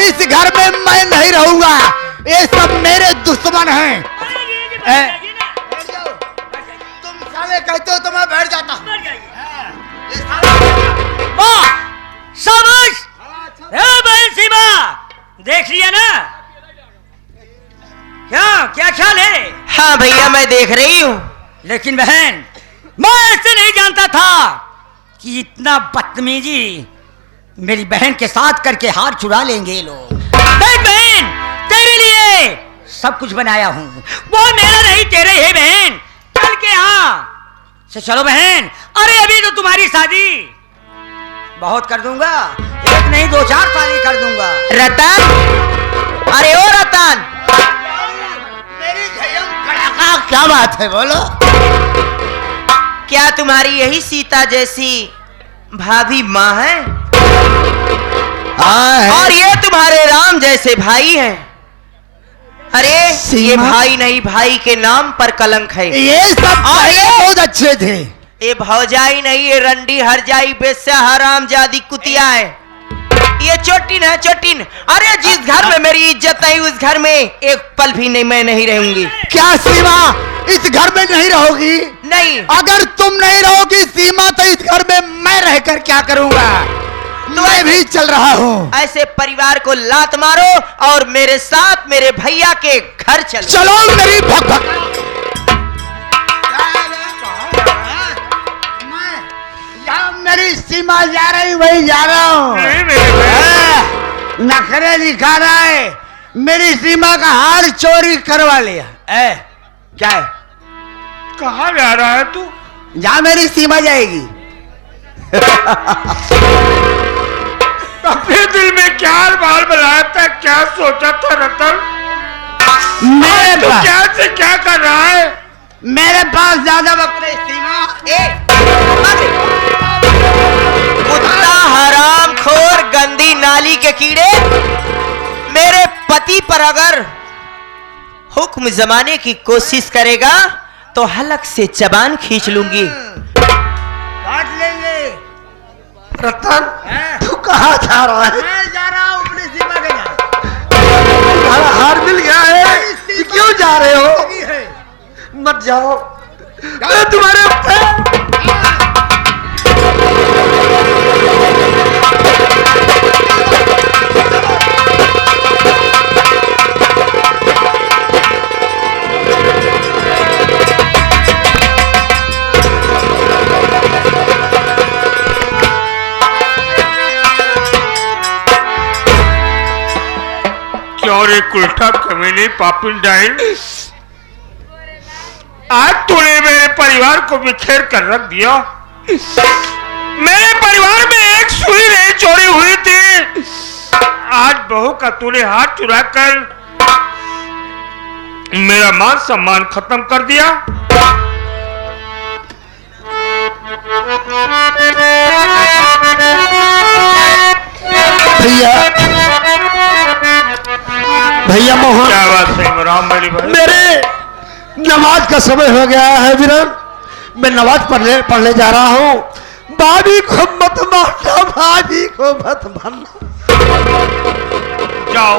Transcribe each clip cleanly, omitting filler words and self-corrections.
इस घर में मैं नहीं रहूंगा। ये सब मेरे दुश्मन हैं। तुम साले कहते हो तो मैं बैठ जाता हूँ। वाह शाबाश। बहन सीमा देख लिया ना, क्या ख्याल है? हाँ भैया मैं देख रही हूँ। लेकिन बहन मैं ऐसे नहीं जानता था कि इतना बदतमीजी मेरी बहन के साथ करके हार चुरा लेंगे लोग। देख बहन तेरे लिए सब कुछ बनाया हूँ, वो मेरा नहीं तेरे है बहन। चल के यहाँ से चलो बहन। अरे अभी तो तुम्हारी शादी बहुत कर दूंगा, एक नहीं 2-4 शादी कर दूंगा। रतन, अरे ओ रतन, मेरी कड़ाका क्या बात है बोलो। क्या तुम्हारी यही सीता जैसी भाभी माँ है? और ये तुम्हारे राम जैसे भाई हैं। अरे ये भाई नहीं, भाई के नाम पर कलंक है। ये सब बहुत अच्छे थे। ये भौजाई नहीं, ये रंडी हरजाई बेस्या हराम जादी कुतिया है। ये चोटिन है चोटिन। अरे जिस घर में मेरी इज्जत नहीं उस घर में एक पल भी नहीं मैं नहीं रहूंगी। क्या सीमा इस घर में नहीं रहोगी? नहीं। अगर तुम नहीं रहोगी सीमा तो इस घर में मैं रहकर क्या करूंगा? मैं भी चल रहा हूँ। ऐसे परिवार को लात मारो और मेरे साथ मेरे भैया के घर चलो। चलो मेरी भक मेरी सीमा जा रही वही जा रहा हूँ। नखरे दिखा रहा है, मेरी सीमा का हार चोरी करवा लिया। क्या है? कहाँ जा रहा है तू? जहाँ मेरी सीमा जाएगी। अपने दिल में क्या बाल बनाया था, क्या सोचा था रतन? मेरे पास क्या से क्या कर रहा है? मेरे पास ज्यादा वक्त नहीं सीमा। कुत्ता हरामखोर गंदी नाली के कीड़े, मेरे पति पर अगर हुक्म जमाने की कोशिश करेगा तो हलक से जबान खींच लूंगी। काट लेंगे। रतन तू कहाँ जा रहा है? मैं जा रहा हूँ अपनी सीमा के यहाँ। हार मिल गया है, क्यों जा रहे हो? मत जाओ, मैं तुम्हारे क्यों रे कुल्ठा कमीनी पापिल डाइन, आज तूने मेरे परिवार को बिखेर कर रख दिया। मेरे परिवार में एक सुई नहीं चोरी हुई थी, आज बहू का तूने हाथ चुरा कर मेरा मान सम्मान खत्म कर दिया। भैया मोहन, क्या बात है इमरान मेरी भाई? मेरे नमाज का समय हो गया है वीरन, मैं नमाज पढ़ने जा रहा हूँ। भाभी को मत मारना, भाभी को मत मारना। जाओ।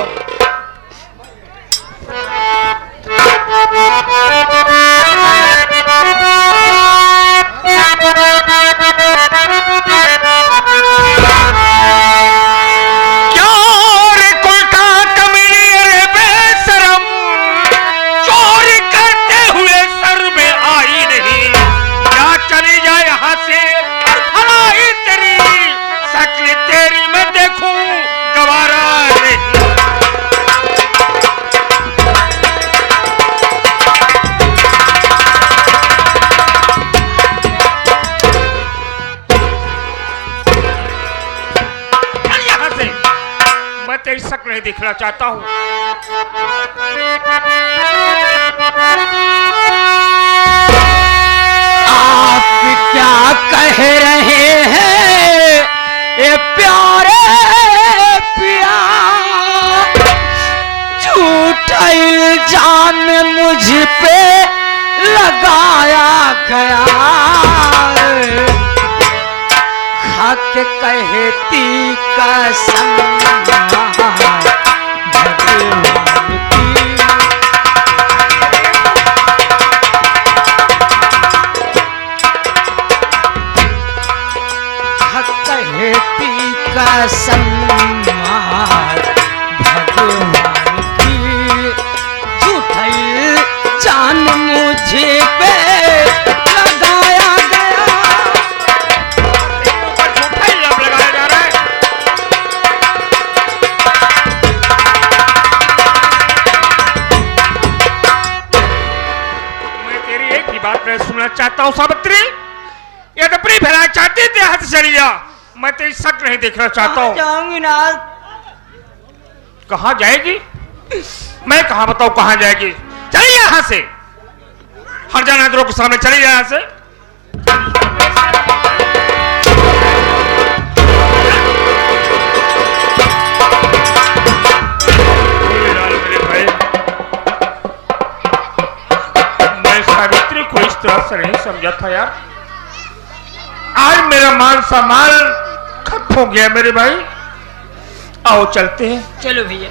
तेरी शक्ल नहीं दिखना चाहता हूँ। आप क्या कह रहे हैं ये प्यारे पिया, झूठा इल्जाम मुझ पे लगाया गया। हक कहती कसम जान मुझे पे लगाया गया। ऊपर झूठा इल्जाम लगाया जा रहा है। मैं तेरी एक ही बात नहीं सुनना चाहता हूँ सावित्री। ये तो अपनी भलाई चाहती थी, हाथ चली जा। मैं तेरी शक नहीं देखना चाहता हूँ। जाऊंगी ना। कहाँ जाएगी? मैं कहाँ बताऊँ कहाँ जाएगी? चलिए यहाँ से, हर जाना के सामने चली जाए यहाँ से। मेरे भाई, मैं सावित्री को इस तरह से नहीं समझा था यार। आज मेरा मान सम्मान खत्म हो गया मेरे भाई। आओ चलते हैं। चलो भैया।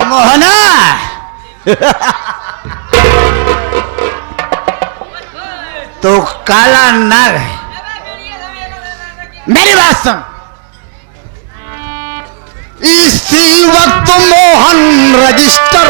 मोहना तो काला नाग है। मेरी बात सुन। इसी वक्त मोहन रजिस्टर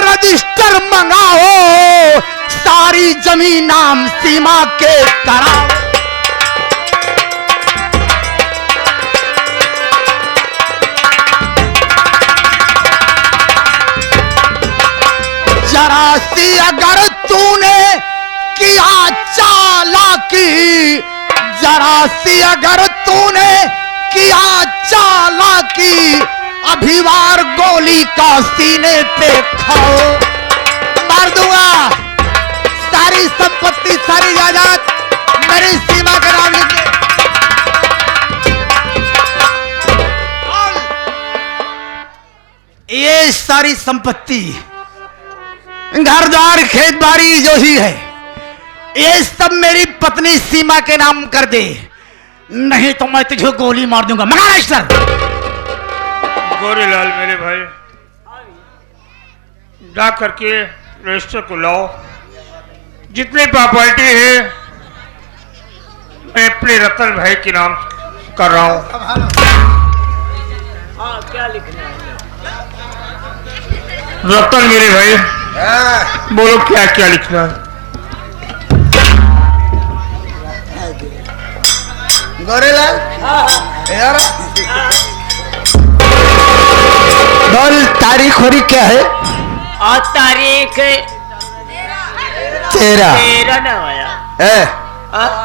रजिस्टर मंगाओ, सारी जमीन नाम सीमा के कराओ। जरा सी अगर तूने किया चालाकी, जरा सी अगर तूने किया चालाकी, अभिवार गोली का सीने पे खाओ। मार दूंगा। सारी संपत्ति सारी जायदाद मेरी सीमा के नाम लिख दे। ये सारी संपत्ति, घर द्वार खेत बाड़ी जो ही है, ये सब मेरी पत्नी सीमा के नाम कर दे, नहीं तो मैं तुझे गोली मार दूंगा। मना रजिस्टर। गोरेलाल मेरे भाई, जा करके रजिस्टर को लाओ। जितनी प्रॉपर्टी है मैं अपने रतन भाई के नाम कर रहा हूं। क्या लिखना है? रतन मेरे भाई, बोलो क्या क्या लिखना है? गोरेलाल यार, बोल तारीख होरी क्या है? आज तारीख 13 ना आया।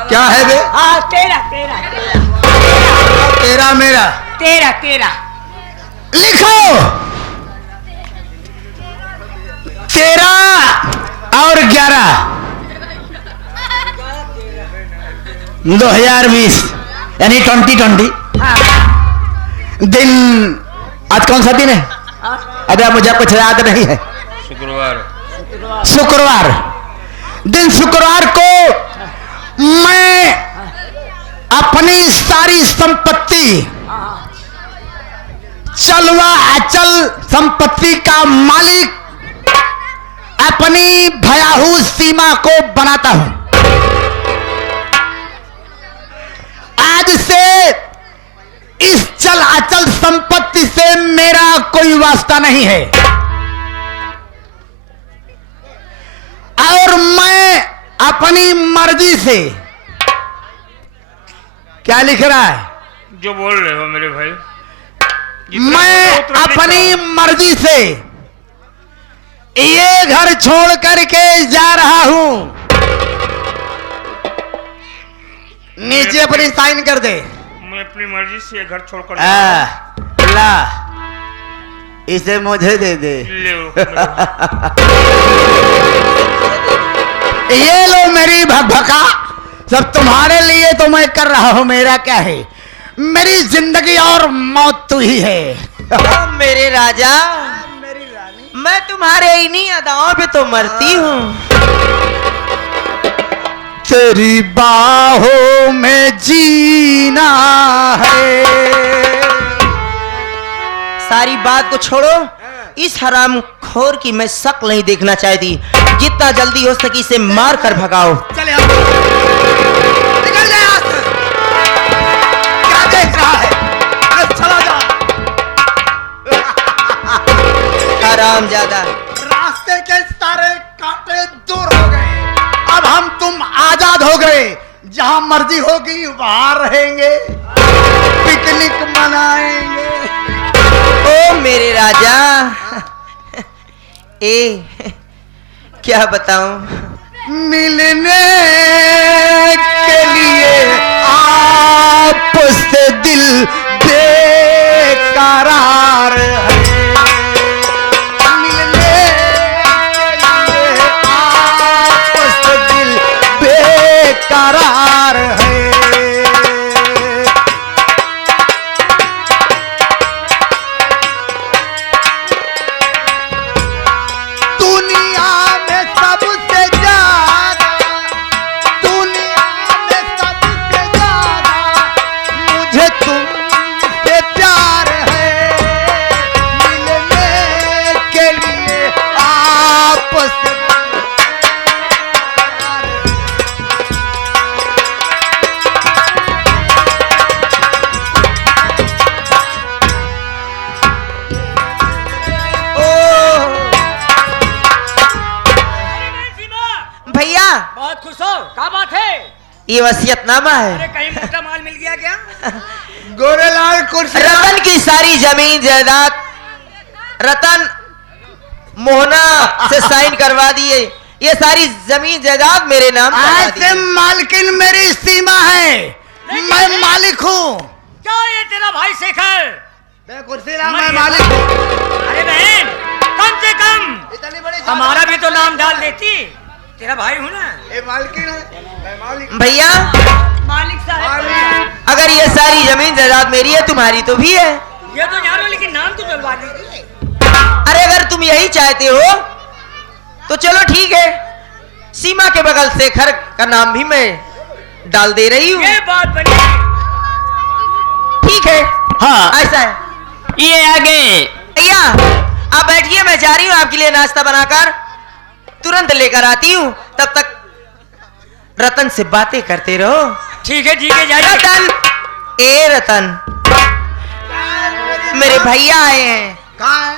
क्या है बे? हाँ 13 13 मेरा 13 लिखो। 13 और 11 2020 यानी 2020 दिन। आज कौन सा दिन है? अरे मुझे कुछ याद नहीं है। शुक्रवार दिन, शुक्रवार को मैं अपनी सारी संपत्ति, चलवा अचल संपत्ति का मालिक अपनी भयाहू सीमा को बनाता हूं। आज से इस चल अचल संपत्ति से मेरा कोई वास्ता नहीं है और मैं अपनी मर्जी से, क्या लिख रहा है? जो बोल रहे हो मेरे भाई, मैं अपनी मर्जी से ये घर छोड़ करके जा रहा हूं। नीचे अपनी साइन कर दे। मैं अपनी मर्जी से ये घर छोड़कर ला, इसे मुझे दे दे। ले ये लो मेरी भगभका, सब तुम्हारे लिए तो मैं कर रहा हूं, मेरा क्या है, मेरी जिंदगी और मौत तू ही है। ओ मेरे राजा, मैं तुम्हारे इन्हीं अदाओं पे तो मरती हूँ। तेरी बाहों में जीना है। सारी बात को छोड़ो, इस हराम खोर की मैं शक्ल नहीं देखना चाहती। जितना जल्दी हो सके इसे मार कर भगाओ। चले आओ, निकल जा यहाँ से। क्या देख रहा है, अरे चला जा। हरामजादा, रास्ते के सारे कांटे दूर हो गए, अब हम तुम आजाद हो गए, जहां मर्जी होगी वहां रहेंगे, पिकनिक मनाएंगे। ओ मेरे राजा, ए क्या बताऊं, मिलने के लिए आपसे दिल बेकरार है, मिलने के लिए आपसे दिल बेकरार है। दुनिया में सबसे ज्यादा, दुनिया में सबसे ज्यादा मुझे तुमसे प्यार है, मिलने के लिए आपसे भैया बहुत खुश हो, क्या बात है? ये वसीयतनामा अरे है। कहीं मोटा माल मिल गया क्या? गोरेलाल कुर्सी रतन की सारी जमीन जायदाद रतन मोहना से साइन करवा दिए। ये सारी जमीन जायदाद मेरे नाम करवा आज से दी। मालकिन मेरी सीमा है, मैं मालिक हूँ। क्या ये तेरा भाई शेखर? कुर्सी ला, मैं मालिक हूँ। अरे बहन, कम से कम इतनी बड़ी हमारा भी तो नाम डाल देती। तेरा भाई हूँ ना। ये मालकिन है, मैं मालिक। भैया मालिक साहब, मालिक। अगर ये सारी जमीन जायदाद मेरी है, तुम्हारी तो भी है। ये तो जानो, लेकिन नाम तो डलवा दीजिए। अरे अगर तुम यही चाहते हो तो चलो ठीक है, सीमा के बगल शेखर का नाम भी मैं डाल दे रही हूँ। ये बात बनी। ठीक है, हाँ, ऐसा है। ये आगे भैया आप बैठिए, मैं जा रही हूँ आपके लिए नाश्ता बनाकर तुरंत लेकर आती हूँ। तब तक रतन से बातें करते रहो। ठीक है जाइए। रतन, ए रतन, मेरे भैया आए हैं। कहाँ है?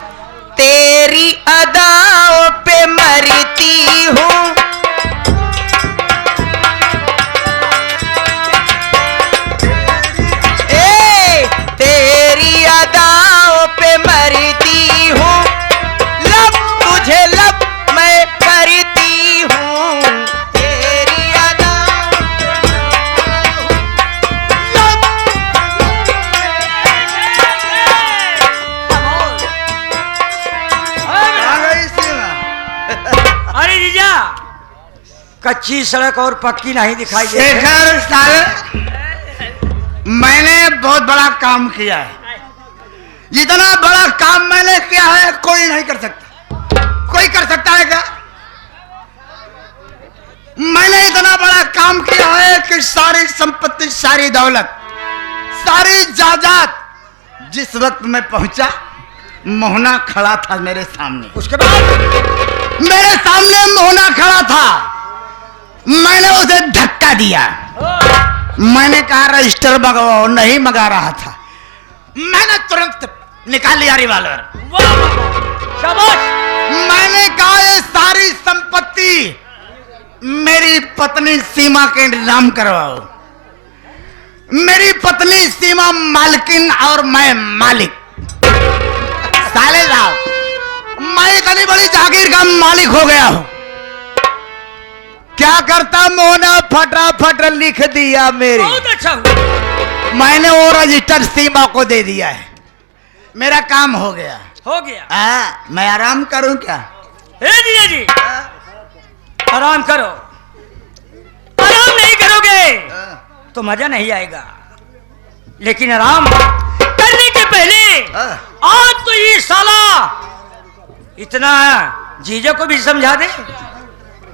तेरी अदाओं पे मरती हूँ, ए तेरी अदाओं पे मरती हूँ, लब तुझे लब मैं करती हूँ, तेरी अदाओं आ गई सीमा। अरे जीजा, कच्ची सड़क और पक्की नहीं दिखाई दे। शेखर साले, मैंने बहुत बड़ा काम किया है, जितना बड़ा काम मैंने किया है कोई नहीं कर सकता। कोई कर सकता है क्या? मैंने इतना बड़ा काम किया है कि सारी संपत्ति, सारी दौलत, सारी जायदाद, जिस वक्त मैं पहुंचा मोहना खड़ा था मेरे सामने। उसके बाद मेरे सामने मोहना खड़ा था, मैंने उसे धक्का दिया। मैंने कहा रजिस्टर मंगवाओ, नहीं मंगा रहा था। मैंने तुरंत निकाल लिया रिवॉल्वर। शाबाश। मैंने कहा ये सारी संपत्ति मेरी पत्नी सीमा के नाम करवाओ। मेरी पत्नी सीमा मालकिन और मैं मालिक। साले साहब, मैं इतनी बड़ी जागीर का मालिक हो गया हूं। क्या करता मोना, फटाफट लिख दिया मेरे। बहुत अच्छा हुआ। मैंने वो रजिस्टर सीमा को दे दिया है, मेरा काम हो गया। हो गया। मैं आराम करूं क्या? हे जीजा जी, आराम करो। आराम नहीं करोगे तो मजा नहीं आएगा, लेकिन आराम करने के पहले आज तो ये साला इतना जीजा को भी समझा दे।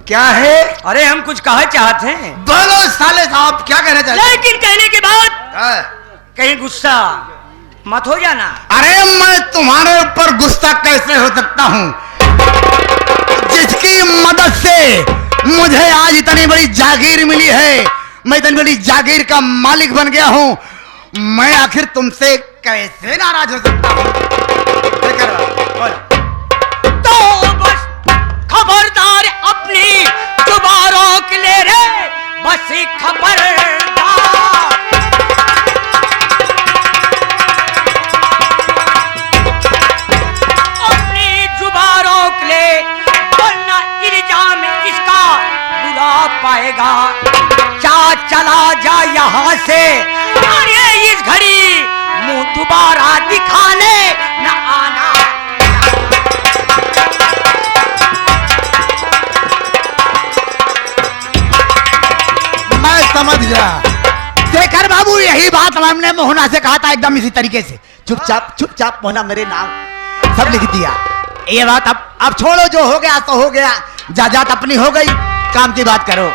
क्या है? अरे हम कुछ कहा चाहते हैं। बोलो साले साहब, क्या कहना चाहते हैं? लेकिन कहने के बाद हाँ। कहीं गुस्सा मत हो जाना। अरे मैं तुम्हारे ऊपर गुस्सा कैसे हो सकता हूँ, जिसकी मदद से मुझे आज इतनी बड़ी जागीर मिली है, मैं इतनी बड़ी जागीर का मालिक बन गया हूँ, मैं आखिर तुमसे कैसे नाराज हो सकता हूँ? तो बस खबरदार, अपनी जुबान रोक ले रे, बस खबरदार। अपनी जुबान रोक ले, वरना इल्जाम इसका बुरा पाएगा। क्या चला जा यहाँ से, अरे इस घड़ी मुंह दोबारा दिखाने न आना। मैं समझ गया शेखर बाबू, यही बात हमने मोहना से कहा था, एकदम इसी तरीके से चुपचाप मोहना मेरे नाम सब लिख दिया। ये बात अब छोड़ो, जो हो गया तो हो गया, जायदाद अपनी हो गई, काम की बात करो।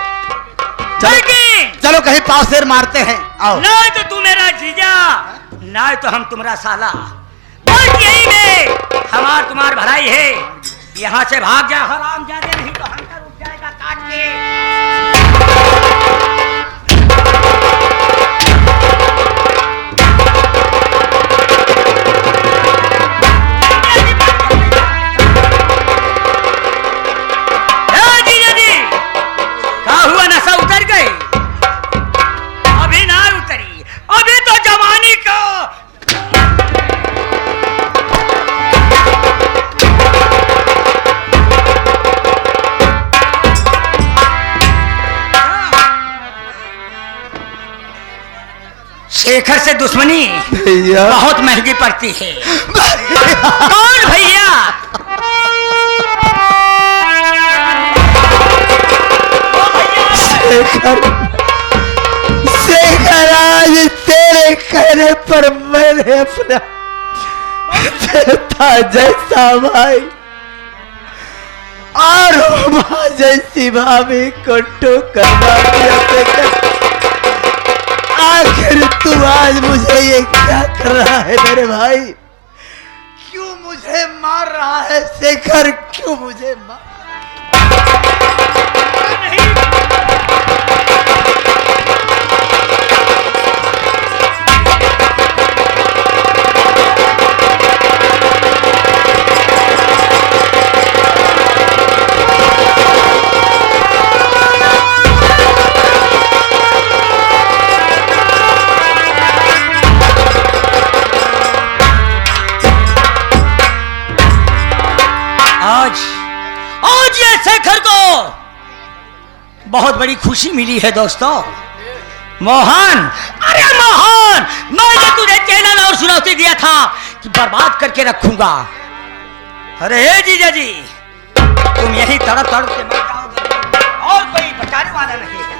चलो कहीं पाव शेर मारते हैं, आओ। ना तो तू मेरा जीजा, ना तो हम तुम्हारा साला, बस यही में हमार तुम्हार भलाई है। यहाँ से भाग जा हराम जादे, नहीं तो हंटर उठ जाएगा काट के। जीजा जी, क्या हुआ, नशा उतर गई? अभी ना उतरी, अभी तो जवानी का। शेखर से दुश्मनी भैया, बहुत महंगी पड़ती है। कौन भैया? शेखर आज तेरे कहने पर मैंने अपना था जैसा भाई और माँ जैसी भाभी को ठोकर दिया। शेखर, आखिर तू आज मुझे ये क्या कर रहा है मेरे भाई? क्यों मुझे मार रहा है शेखर, क्यों मुझे मार? आज ये शेखर को बहुत बड़ी खुशी मिली है दोस्तों। मोहन, अरे मोहन, मैंने तुझे चैनल और चुनौती दिया था कि बर्बाद करके रखूंगा। अरे जीजा जी, तुम यही तड़प तड़प के मर जाओगे और कोई बचाने वाला नहीं है।